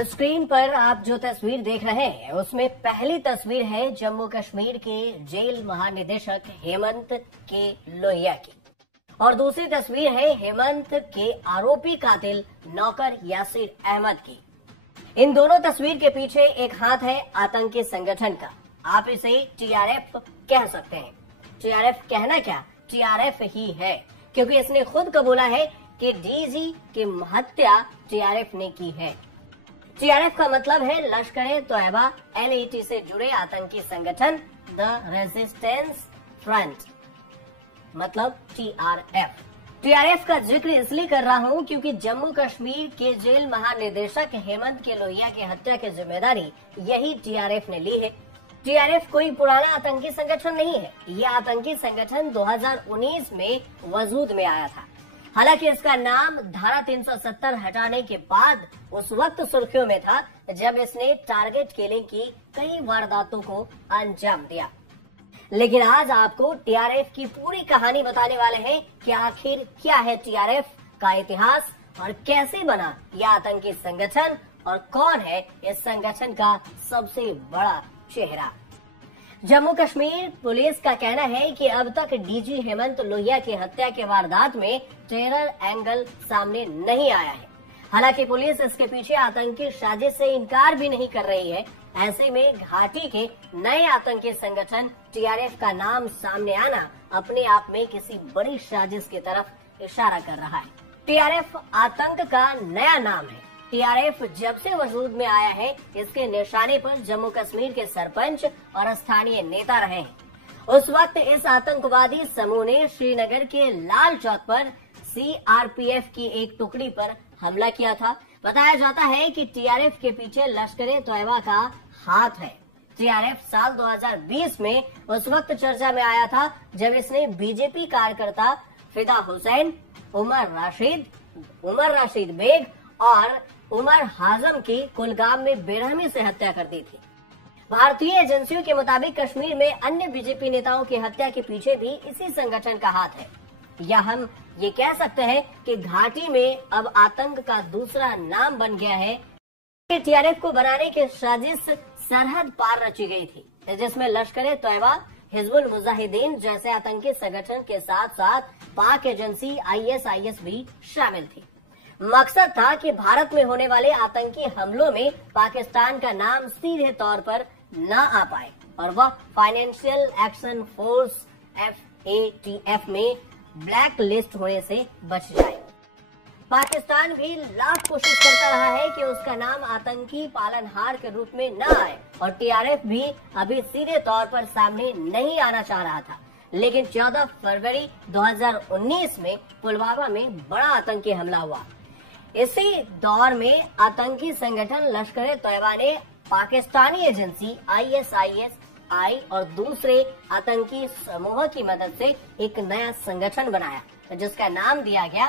Screen पर आप जो तस्वीर देख रहे हैं उसमें पहली तस्वीर है जम्मू कश्मीर के जेल महानिदेशक हेमंत के लोहिया की और दूसरी तस्वीर है हेमंत के आरोपी कातिल नौकर यासिर अहमद की। इन दोनों तस्वीर के पीछे एक हाथ है आतंकी संगठन का। आप इसे टीआरएफ कह सकते हैं। टीआरएफ कहना क्या, टीआरएफ ही है, क्योंकि इसने खुद कबूला है कि डीजी की हत्या टीआरएफ ने की है। टीआरएफ का मतलब है लश्कर तोयबा LAT से जुड़े आतंकी संगठन द रेजिस्टेंस फ्रंट, मतलब टीआरएफ। टीआरएफ का जिक्र इसलिए कर रहा हूं क्योंकि जम्मू कश्मीर के जेल महानिदेशक हेमंत के लोहिया की हत्या की जिम्मेदारी यही टीआरएफ ने ली है। टीआरएफ कोई पुराना आतंकी संगठन नहीं है। यह आतंकी संगठन 2019 में वजूद में आया था। हालांकि इसका नाम धारा 370 हटाने के बाद उस वक्त सुर्खियों में था जब इसने टारगेट किलिंग की कई वारदातों को अंजाम दिया। लेकिन आज आपको टीआरएफ की पूरी कहानी बताने वाले हैं कि आखिर क्या है टीआरएफ का इतिहास और कैसे बना यह आतंकी संगठन और कौन है इस संगठन का सबसे बड़ा चेहरा। जम्मू कश्मीर पुलिस का कहना है कि अब तक डीजी हेमंत लोहिया की हत्या के वारदात में टेरर एंगल सामने नहीं आया है। हालांकि पुलिस इसके पीछे आतंकी साजिश से इनकार भी नहीं कर रही है। ऐसे में घाटी के नए आतंकी संगठन टीआरएफ का नाम सामने आना अपने आप में किसी बड़ी साजिश की तरफ इशारा कर रहा है। टीआरएफ आतंक का नया नाम है। टीआरएफ जब से वजूद में आया है इसके निशाने पर जम्मू कश्मीर के सरपंच और स्थानीय नेता रहे हैं। उस वक्त इस आतंकवादी समूह ने श्रीनगर के लाल चौक पर सीआरपीएफ की एक टुकड़ी पर हमला किया था। बताया जाता है कि टीआरएफ के पीछे लश्कर तोयबा का हाथ है। टीआरएफ साल 2020 में उस वक्त चर्चा में आया था जब इसने बीजेपी कार्यकर्ता फिदा हुसैन, उमर राशिद बेग और उमर हाजम की कुलगाम में बेरहमी से हत्या कर दी थी। भारतीय एजेंसियों के मुताबिक कश्मीर में अन्य बीजेपी नेताओं की हत्या के पीछे भी इसी संगठन का हाथ है। या हम ये कह सकते हैं कि घाटी में अब आतंक का दूसरा नाम बन गया है। टीआरएफ को बनाने की साजिश सरहद पार रची गई थी, जिसमें लश्कर तोयबा, हिजबुल मुजाहिदीन जैसे आतंकी संगठन के साथ साथ पाक एजेंसी ISIS भी शामिल थी। मकसद था कि भारत में होने वाले आतंकी हमलों में पाकिस्तान का नाम सीधे तौर पर न आ पाए और वह फाइनेंशियल एक्शन फोर्स FATF में ब्लैक लिस्ट होने से बच जाए। पाकिस्तान भी लाख कोशिश करता रहा है कि उसका नाम आतंकी पालनहार के रूप में न आए और टीआरएफ भी अभी सीधे तौर पर सामने नहीं आना चाह रहा था। लेकिन 14 फरवरी 2019 में पुलवामा में बड़ा आतंकी हमला हुआ। इसी दौर में आतंकी संगठन लश्कर तोयबा ने पाकिस्तानी एजेंसी ISIS और दूसरे आतंकी समूह की मदद से एक नया संगठन बनाया जिसका नाम दिया गया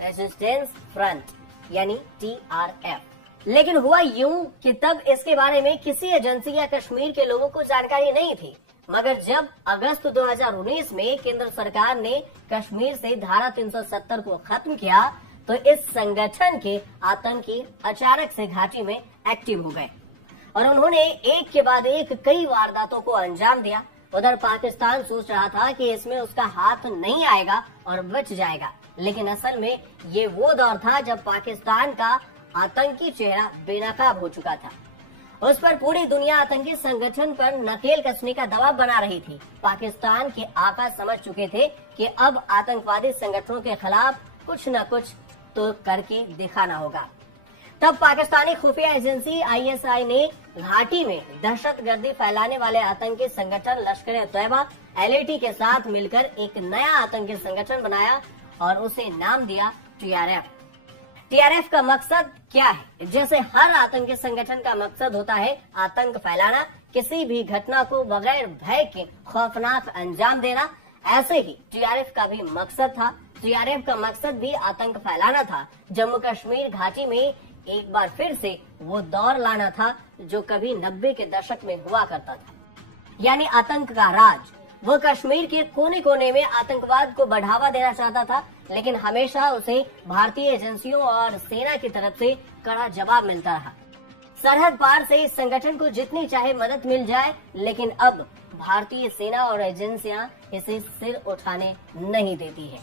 रेजिस्टेंस फ्रंट यानी TRF। लेकिन हुआ यूं कि तब इसके बारे में किसी एजेंसी या कश्मीर के लोगों को जानकारी नहीं थी। मगर जब अगस्त 2019 में केंद्र सरकार ने कश्मीर से धारा 370 को खत्म किया तो इस संगठन के आतंकी अचानक से घाटी में एक्टिव हो गए और उन्होंने एक के बाद एक कई वारदातों को अंजाम दिया। उधर पाकिस्तान सोच रहा था कि इसमें उसका हाथ नहीं आएगा और बच जाएगा, लेकिन असल में ये वो दौर था जब पाकिस्तान का आतंकी चेहरा बेनकाब हो चुका था। उस पर पूरी दुनिया आतंकी संगठन पर नकेल कसने का दबाव बना रही थी। पाकिस्तान के आका समझ चुके थे कि अब आतंकवादी संगठनों के खिलाफ कुछ न कुछ तो करके दिखाना होगा। तब पाकिस्तानी खुफिया एजेंसी ISI ने घाटी में दहशतगर्दी फैलाने वाले आतंकी संगठन लश्कर तोयबा LAT के साथ मिलकर एक नया आतंकी संगठन बनाया और उसे नाम दिया TRF का मकसद क्या है? जैसे हर आतंकी संगठन का मकसद होता है आतंक फैलाना, किसी भी घटना को बगैर भय के खौफनाक अंजाम देना, ऐसे ही TRF का भी मकसद था। TRF का मकसद भी आतंक फैलाना था। जम्मू कश्मीर घाटी में एक बार फिर से वो दौर लाना था जो कभी 90 के दशक में हुआ करता था, यानी आतंक का राज। वो कश्मीर के कोने कोने में आतंकवाद को बढ़ावा देना चाहता था, लेकिन हमेशा उसे भारतीय एजेंसियों और सेना की तरफ से कड़ा जवाब मिलता रहा। सरहद पार से इस संगठन को जितनी चाहे मदद मिल जाए, लेकिन अब भारतीय सेना और एजेंसियां इसे सिर उठाने नहीं देती है।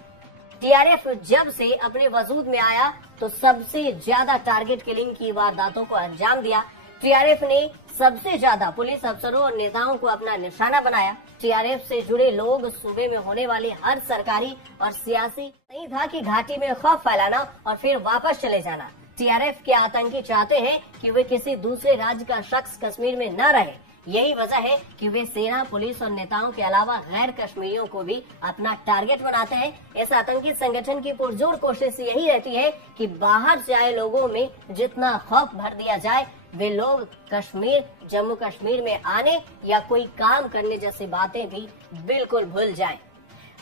टीआरएफ जब से अपने वजूद में आया तो सबसे ज्यादा टारगेट किलिंग की वारदातों को अंजाम दिया। टीआरएफ ने सबसे ज्यादा पुलिस अफसरों और नेताओं को अपना निशाना बनाया। टीआरएफ से जुड़े लोग सूबे में होने वाली हर सरकारी और सियासी नहीं था कि घाटी में खौफ फैलाना और फिर वापस चले जाना। टीआरएफ के आतंकी चाहते हैं कि वे किसी दूसरे राज्य का शख्स कश्मीर में न रहे। यही वजह है कि वे सेना, पुलिस और नेताओं के अलावा गैर कश्मीरियों को भी अपना टारगेट बनाते हैं। इस आतंकी संगठन की पुरजोर कोशिश यही रहती है कि बाहर से आए लोगों में जितना खौफ भर दिया जाए, वे लोग कश्मीर, जम्मू कश्मीर में आने या कोई काम करने जैसी बातें भी बिल्कुल भूल जाएं।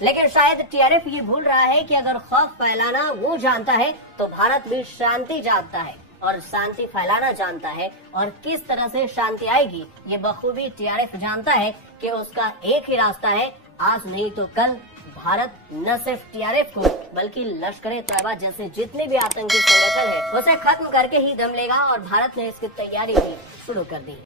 लेकिन शायद टीआरएफ ये भूल रहा है कि अगर खौफ फैलाना वो जानता है तो भारत भी शांति जानता है और शांति फैलाना जानता है। और किस तरह से शांति आएगी ये बखूबी टीआरएफ जानता है कि उसका एक ही रास्ता है, आज नहीं तो कल भारत न सिर्फ टीआरएफ को बल्कि लश्कर-ए-तैयबा जैसे जितने भी आतंकी संगठन है उसे खत्म करके ही दम लेगा। और भारत ने इसकी तैयारी भी शुरू कर दी।